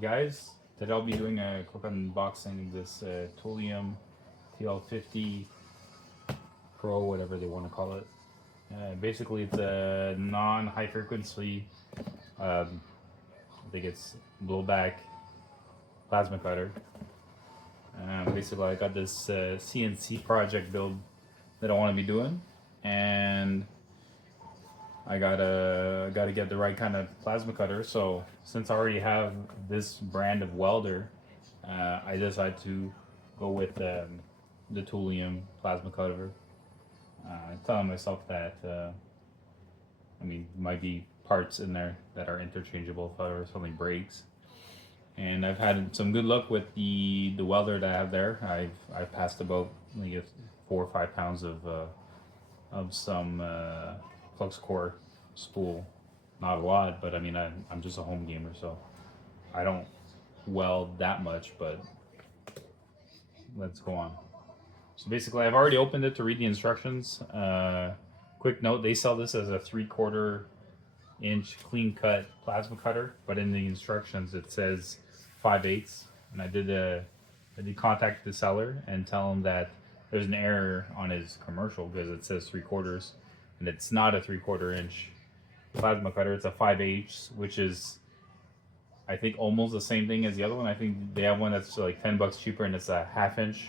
Guys, today I'll be doing a quick unboxing of this TOOLIOM TL-50C Pro, whatever they want to call it. Basically, it's a non-high frequency, I think it's blowback plasma cutter. Basically, I got this CNC project build that I want to be doing, and I gotta get the right kind of plasma cutter. So since I already have this brand of welder, I decided to go with the TOOLIOM plasma cutter. Telling myself that might be parts in there that are interchangeable if ever something breaks. And I've had some good luck with the welder that I have there. I've passed about like 4 or 5 pounds of some flux core spool. Not a lot, but I mean I'm just a home gamer, so I don't weld that much. But let's go on. So basically, I've already opened it to read the instructions. Quick note: they sell this as a 3/4 inch clean cut plasma cutter, but in the instructions it says 5/8. And I did contact the seller and tell him that there's an error on his commercial because it says 3/4, and it's not a 3/4 inch plasma cutter. It's a 5/8, which is I think almost the same thing as the other one. I think they have one that's like $10 cheaper, and it's a 1/2 inch,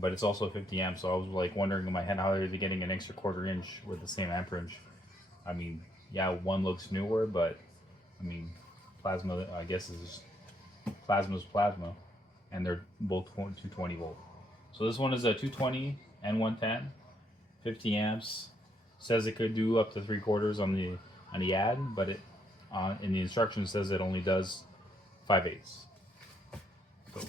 but it's also 50 amps. So I was like wondering in my head, how are they getting an extra 1/4 inch with the same amperage? I mean, yeah, one looks newer, but I mean, plasma, I guess, is plasma's plasma, and they're both 220 volt. So this one is a 220 and 110, 50 amps. Says it could do up to 3/4 on the ad, but it in the instructions says it only does 5/8. So,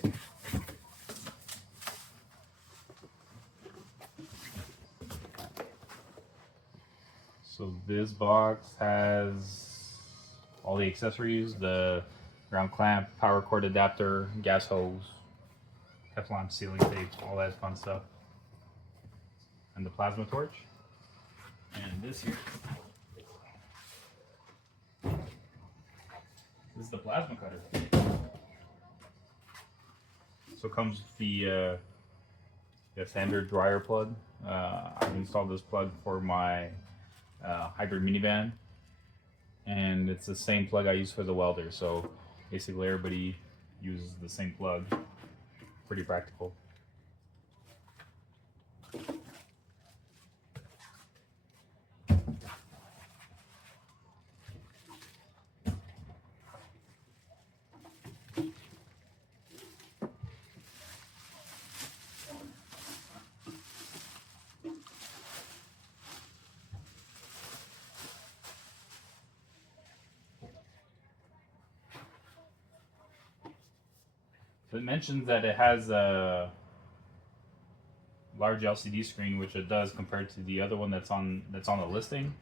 so this box has all the accessories: the ground clamp, power cord adapter, gas hose, Teflon sealing tape, all that fun stuff, and the plasma torch. And this here, this is the plasma cutter. So it comes with the standard dryer plug. I've installed this plug for my hybrid minivan, and it's the same plug I use for the welder. So basically everybody uses the same plug. Pretty practical. It mentions that it has a large LCD screen, which it does compared to the other one that's on the listing.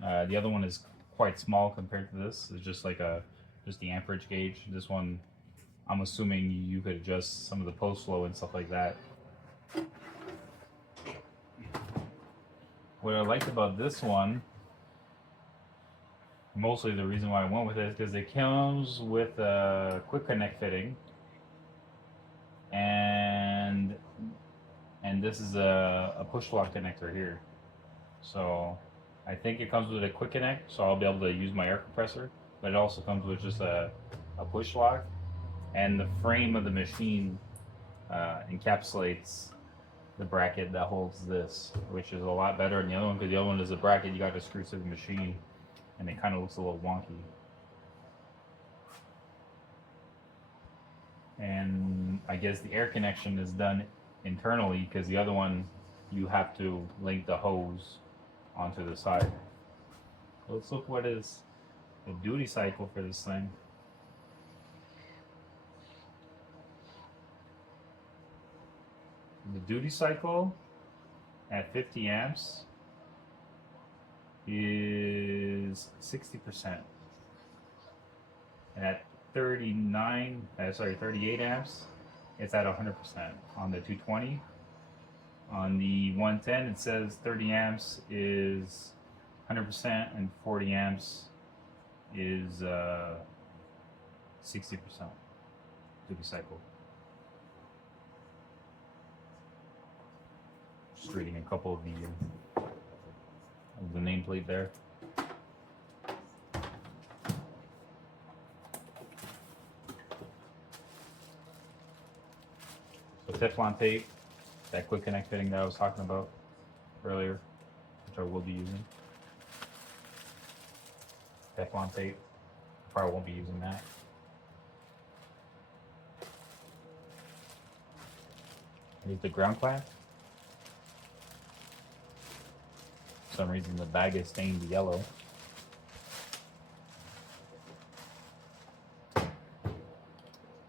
The other one is quite small compared to this. It's just like just the amperage gauge. This one, I'm assuming you could adjust some of the post flow and stuff like that. What I liked about this one, mostly the reason why I went with it, is because it comes with a quick connect fitting. And this is a push lock connector here. So I think it comes with a quick connect, so I'll be able to use my air compressor, but it also comes with just a push lock. And the frame of the machine encapsulates the bracket that holds this, which is a lot better than the other one, because the other one is a bracket you got to screw to the machine, and it kind of looks a little wonky. And I guess the air connection is done internally, because the other one you have to link the hose onto the side. Let's look what is the duty cycle for this thing. The duty cycle at 50 amps is 60%, and at 38 amps, it's at 100% on the 220. On the 110, it says 30 amps is 100% and 40 amps is 60% to recycle. Just reading a couple of the nameplate there. So Teflon tape, that quick connect fitting that I was talking about earlier, which I will be using. Teflon tape, probably won't be using that. Here's the ground clamp. For some reason the bag is stained yellow.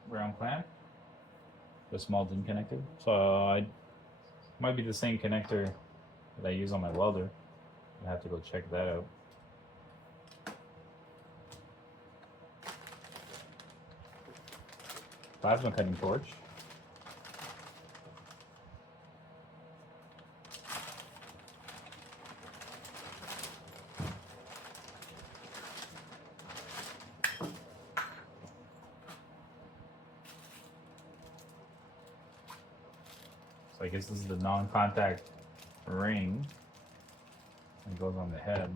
Ground clamp. The small DIN connector. So I might be the same connector that I use on my welder. I have to go check that out. Plasma cutting torch. So I guess this is the non-contact ring that goes on the head.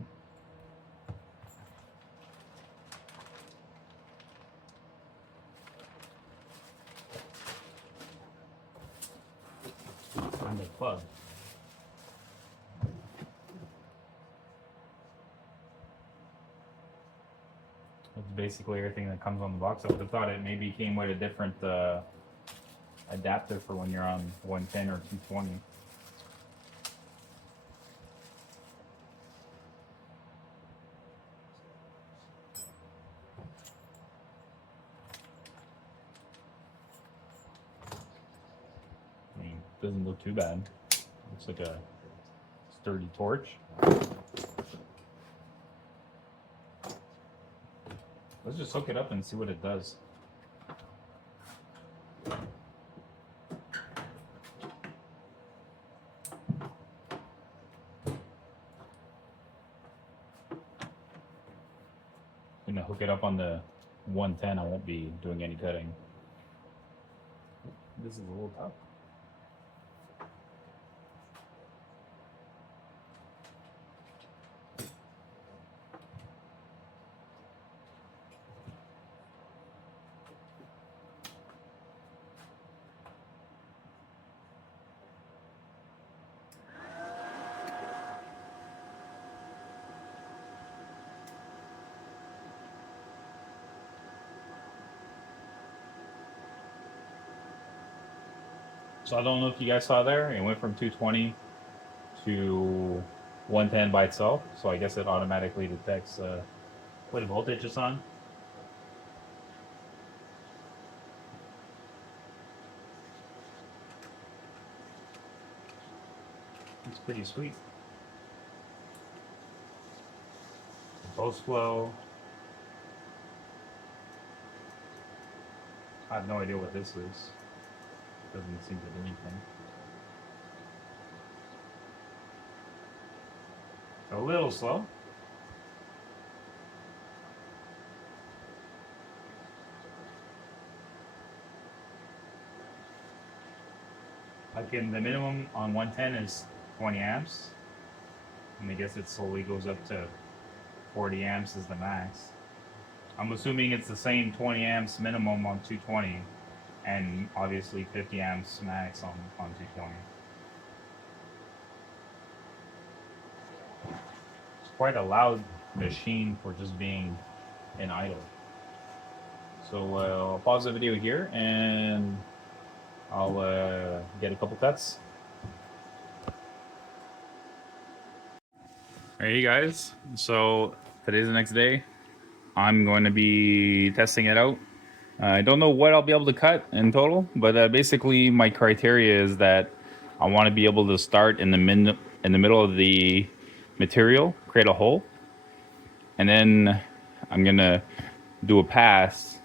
And the plug. That's basically everything that comes on the box. I would have thought it maybe came with a different adapter for when you're on 110 or 220. I mean, doesn't look too bad. Looks like a sturdy torch. Let's just hook it up and see what it does. I'm gonna hook it up on the 110. I won't be doing any cutting. This is a little tough. So I don't know if you guys saw there, it went from 220 to 110 by itself. So I guess it automatically detects what voltage it's on. It's pretty sweet. Pulse flow. I have no idea what this is. Doesn't seem to do anything. A little slow. Again, the minimum on 110 is 20 amps. And I guess it slowly goes up to 40 amps is the max. I'm assuming it's the same 20 amps minimum on 220. And obviously 50 amps max on 220. It's quite a loud machine for just being in idle. So I'll pause the video here and I'll get a couple cuts. Alright guys, so today's the next day. I'm going to be testing it out. I don't know what I'll be able to cut in total, but basically my criteria is that I want to be able to start in the middle of the material, create a hole, and then I'm gonna do a pass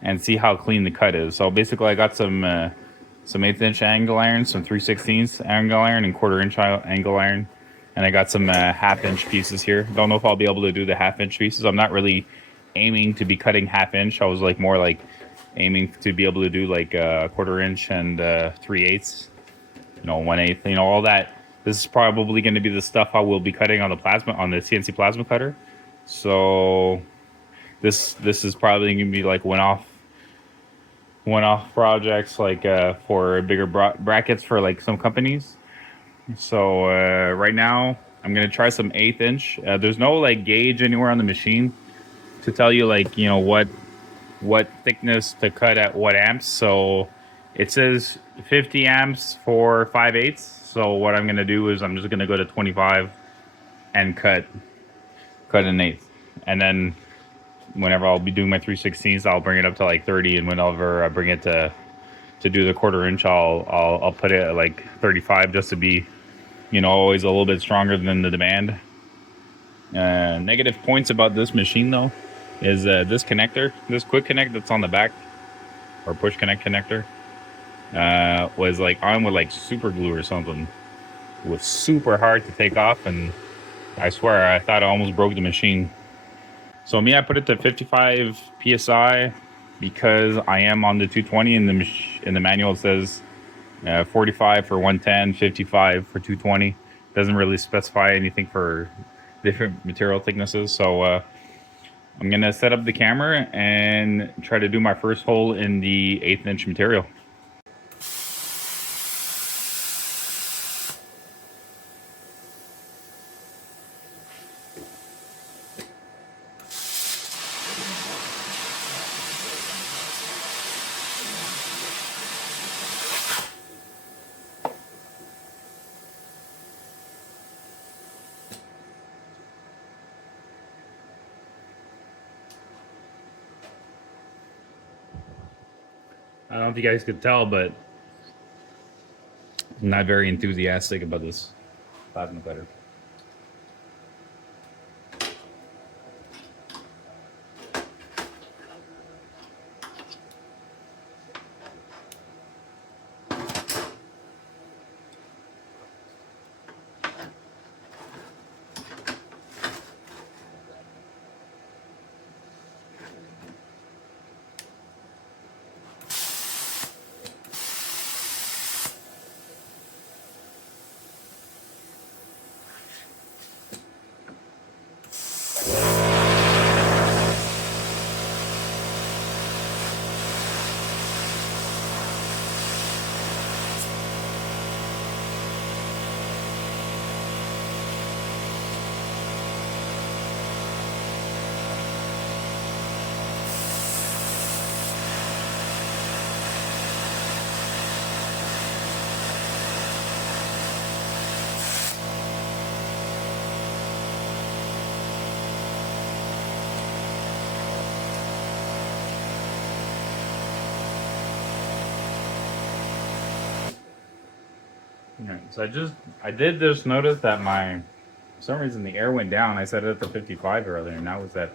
and see how clean the cut is. So basically I got some 1/8" angle iron, some 3/16 angle iron, and 1/4" angle iron, and I got some 1/2" pieces here. Don't know if I'll be able to do the 1/2" pieces. I'm not really aiming to be cutting 1/2 inch. I was like more like aiming to be able to do like a 1/4 inch and 3/8, 1/8, all that. This is probably going to be the stuff I will be cutting on the CNC plasma cutter. So this is probably going to be like one-off projects, like for bigger brackets for like some companies. So right now I'm gonna try some 1/8 inch. There's no like gauge anywhere on the machine to tell you like what thickness to cut at what amps. So it says 50 amps for 5/8. So what I'm gonna do is I'm just gonna go to 25 and cut an eighth, and then whenever I'll be doing my 3/16, I'll bring it up to like 30, and whenever I bring it to do the 1/4 inch, I'll put it at like 35, just to be always a little bit stronger than the demand. Negative points about this machine though is this connector, this quick connect that's on the back, or push connector, was like on with like super glue or something. It was super hard to take off, and I swear I thought I almost broke the machine. So me, I put it to 55 psi because I am on the 220. In the manual it says 45 for 110, 55 for 220. Doesn't really specify anything for different material thicknesses. So I'm gonna set up the camera and try to do my first hole in the 1/8 inch material. I don't know if you guys could tell, but I'm not very enthusiastic about this plasma cutter. Right, so I did just notice that for some reason the air went down. I set it to 55 earlier, and now was at,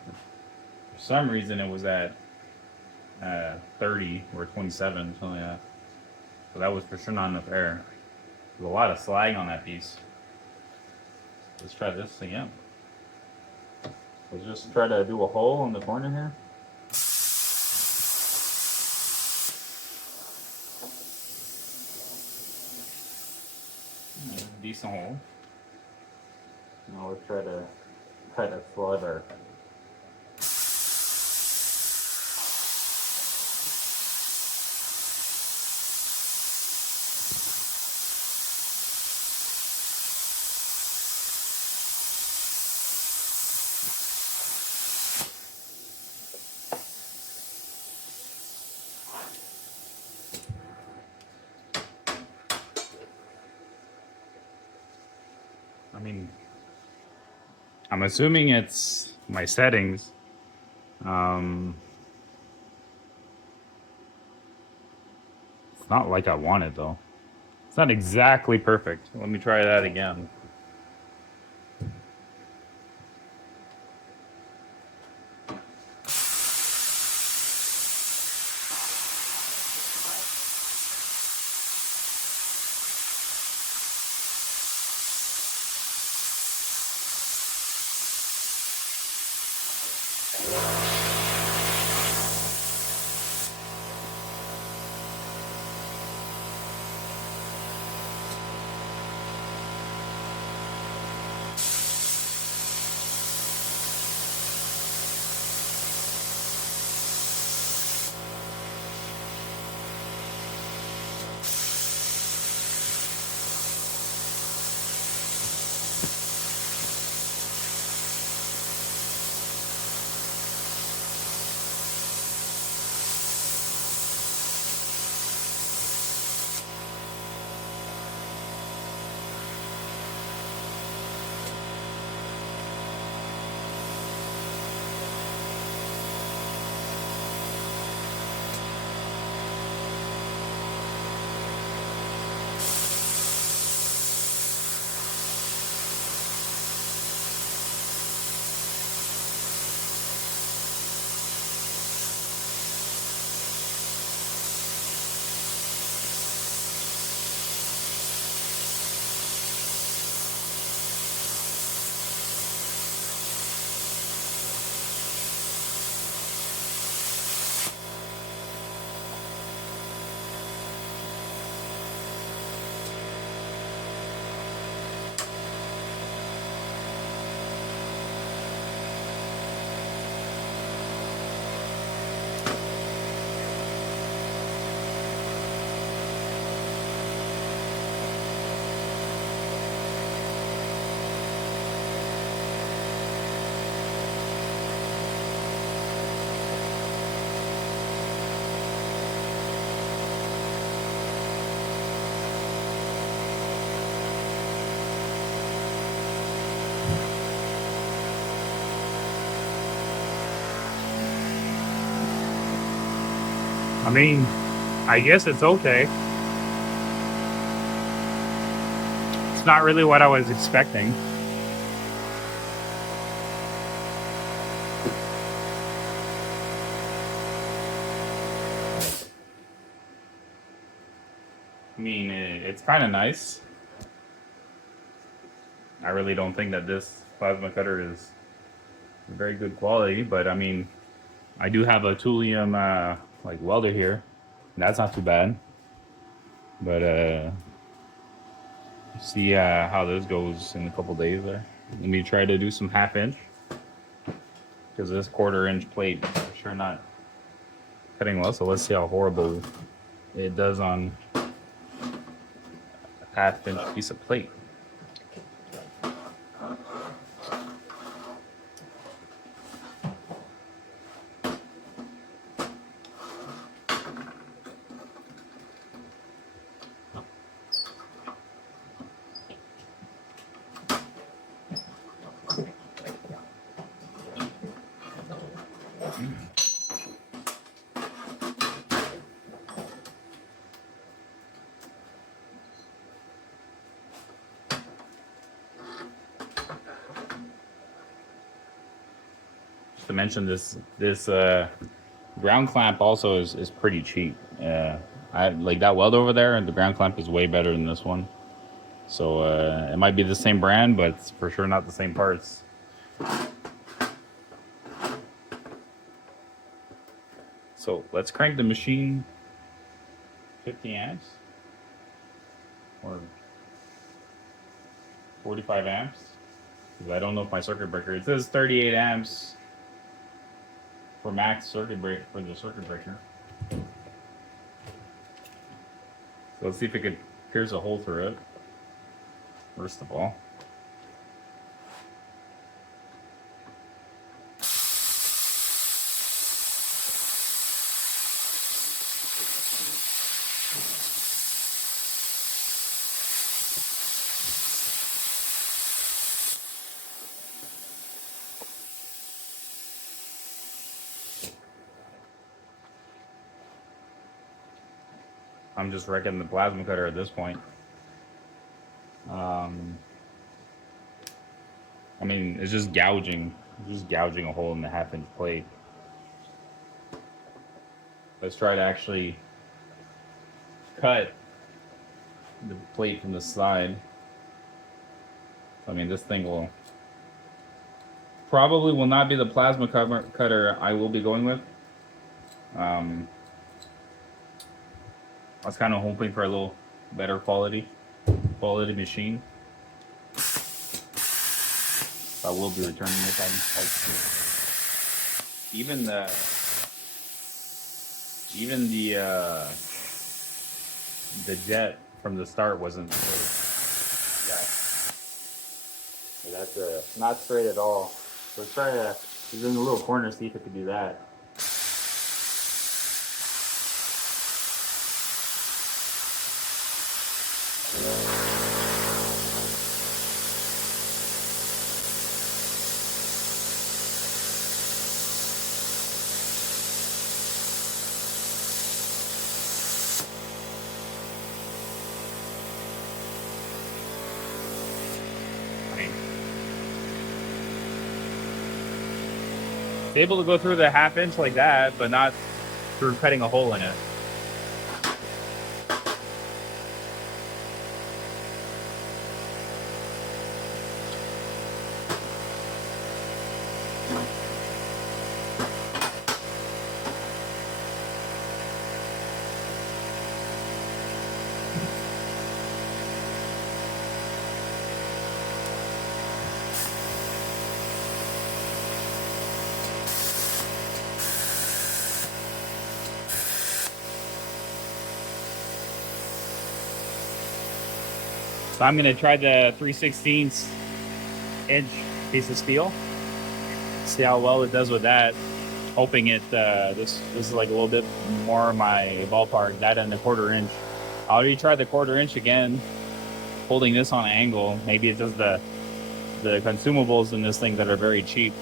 for some reason it was at 30 or 27, something like that. So that was for sure not enough air. There's a lot of slag on that piece. Let's try this again. Let's just try to do a hole in the corner here. Decent hole. Now let's try to cut a sliver. I mean, I'm assuming it's my settings. It's not like I want it though. It's not exactly perfect. Let me try that again. I mean, I guess it's okay. It's not really what I was expecting. I mean, it's kind of nice. I really don't think that this plasma cutter is very good quality, but I mean, I do have a TOOLIOM like welder here. That's not too bad. But see how this goes in a couple days there. Let me try to do some 1/2 inch, because this 1/4 inch plate is for sure not cutting well. So let's see how horrible it does on a 1/2 inch piece of plate. To mention this ground clamp also is pretty cheap. I like that weld over there, and the ground clamp is way better than this one. So it might be the same brand, but it's for sure not the same parts. So let's crank the machine 50 amps or 45 amps, because I don't know if my circuit breaker, it says 38 amps for max circuit break for the circuit breaker. So let's see if it could pierce a hole through it, first of all. I'm just wrecking the plasma cutter at this point. I mean, it's just gouging a hole in the 1/2 inch plate. Let's try to actually cut the plate from the side. I mean, this thing will probably will not be the plasma cutter I will be going with. I was kind of hoping for a little better quality machine. I will be returning this item. Even the jet from the start wasn't straight. Yeah, that's not straight at all. So let's try to, it's in the little corner, see if it could do that. Able to go through the 1/2 inch like that, but not through cutting a hole in it. So I'm gonna try the 3/16 inch piece of steel. See how well it does with that. Hoping it this is like a little bit more my ballpark. That and the 1/4 inch. I'll retry the 1/4 inch again, holding this on an angle. Maybe it's just the consumables in this thing that are very cheap.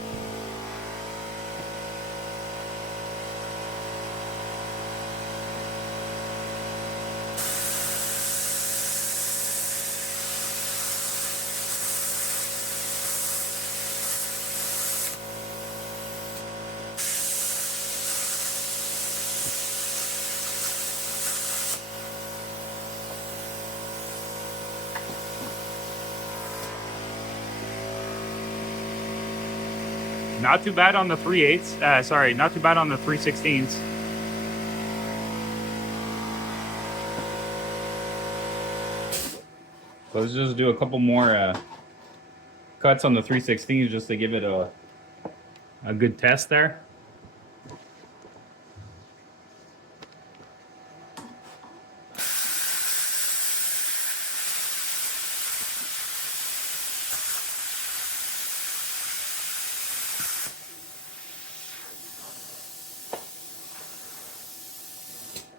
Not too bad on the 3/8. Sorry, not too bad on the 3/16. So let's just do a couple more cuts on the 3/16 just to give it a good test there.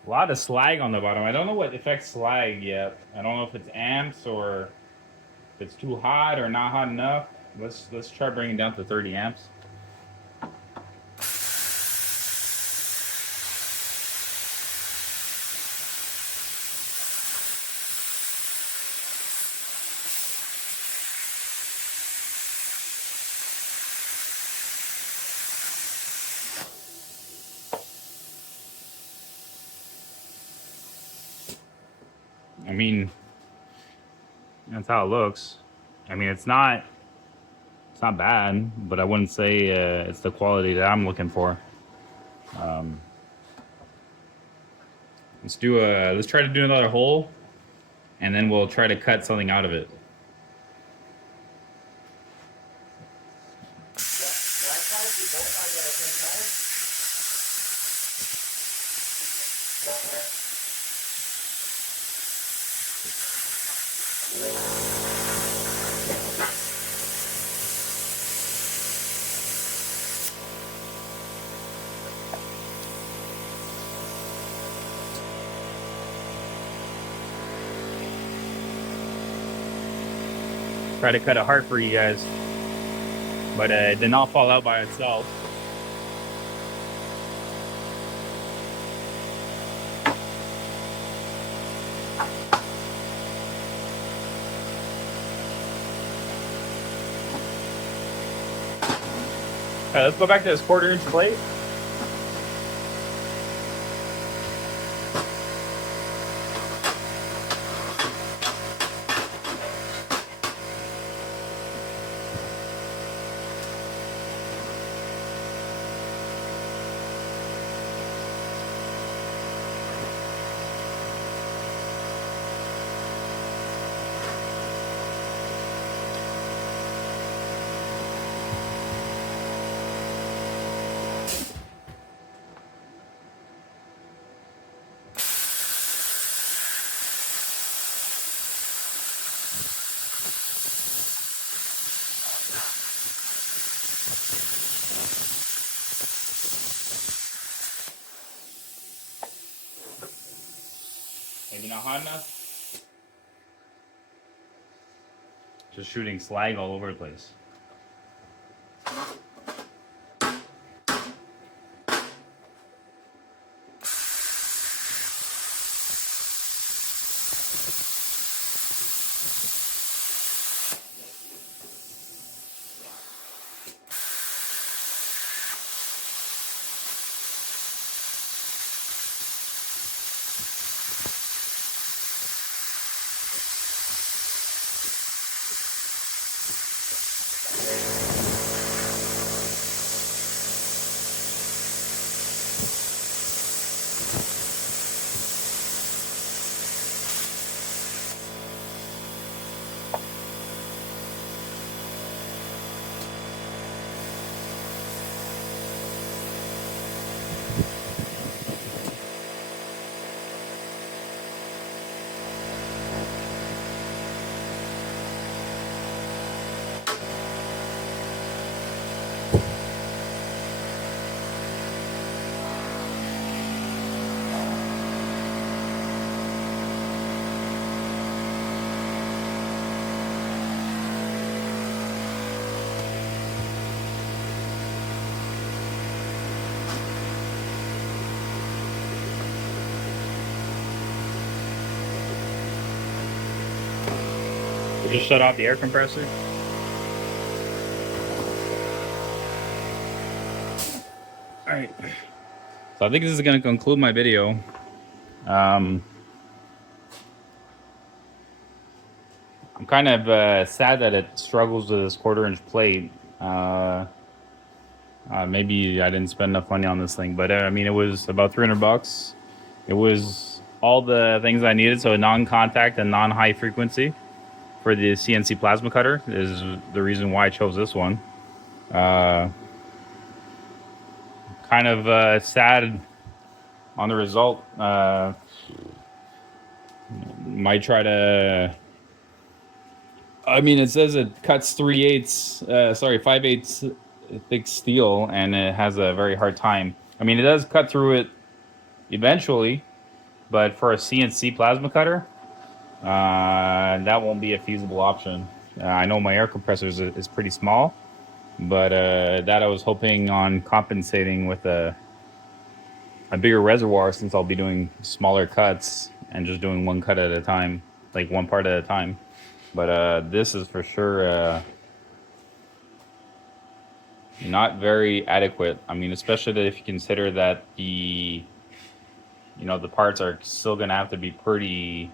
A lot of slag on the bottom. I don't know what affects slag yet. I don't know if it's amps or if it's too hot or not hot enough. Let's try bringing it down to 30 amps. I mean, that's how it looks. I mean, it's not bad, but I wouldn't say it's the quality that I'm looking for. Let's try to do another hole, and then we'll try to cut something out of it. Try to cut it hard for you guys, but it did not fall out by itself. All right, let's go back to this 1/4 inch plate. Maybe not hot enough. Just shooting slag all over the place. Just shut off the air compressor. Alright. So I think this is going to conclude my video. I'm kind of sad that it struggles with this 1/4 inch plate. Maybe I didn't spend enough money on this thing, but I mean, it was about 300 bucks. It was all the things I needed, so non-contact and non-high frequency for the CNC plasma cutter is the reason why I chose this one. Kind of sad on the result. Might try to. I mean, it says it cuts 5/8 thick steel, and it has a very hard time. I mean, it does cut through it eventually, but for a CNC plasma cutter, that won't be a feasible option. I know my air compressor is pretty small, but that I was hoping on compensating with a bigger reservoir, since I'll be doing smaller cuts and just doing one cut at a time, like one part at a time. But this is for sure not very adequate. I mean, especially if you consider that the parts are still gonna have to be pretty,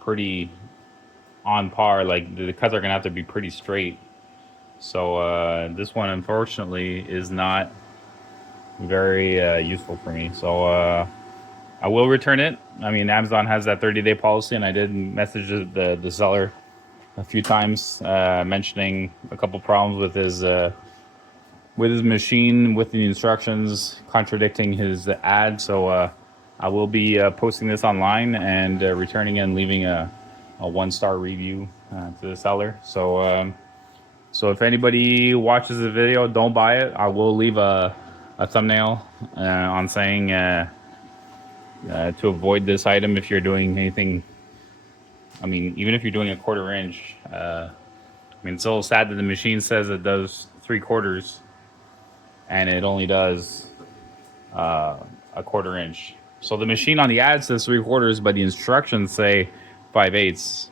pretty on par. Like the cuts are gonna have to be pretty straight. So this one, unfortunately, is not very useful for me. So I will return it. I mean, Amazon has that 30-day policy, and I did message the seller a few times, mentioning a couple problems with his machine, with the instructions contradicting his ad. So I will be posting this online and returning and leaving a 1-star review to the seller. So so if anybody watches the video, don't buy it. I will leave a thumbnail on saying to avoid this item if you're doing anything. I mean, even if you're doing a 1/4 inch, I mean, it's a little sad that the machine says it does 3/4 and it only does a 1/4 inch. So the machine on the ad says 3/4, but the instructions say 5/8.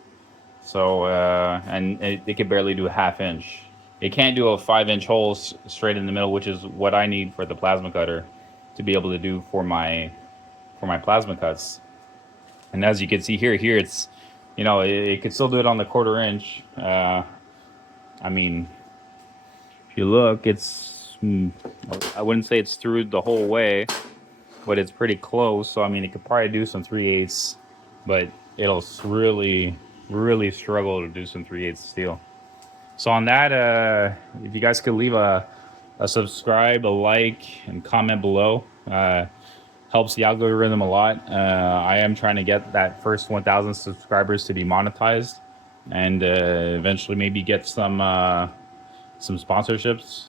So and it can barely do a 1/2 inch. It can't do a 5-inch hole straight in the middle, which is what I need for the plasma cutter to be able to do for my plasma cuts. And as you can see here, it's, it could still do it on the 1/4 inch. I mean, if you look, it's, I wouldn't say it's through the whole way, but it's pretty close. So I mean, it could probably do some 3/8, but it'll really struggle to do some 3/8 steel. So on that, if you guys could leave a subscribe, a like, and comment below, helps the algorithm a lot. I am trying to get that first 1,000 subscribers to be monetized, and eventually maybe get some sponsorships.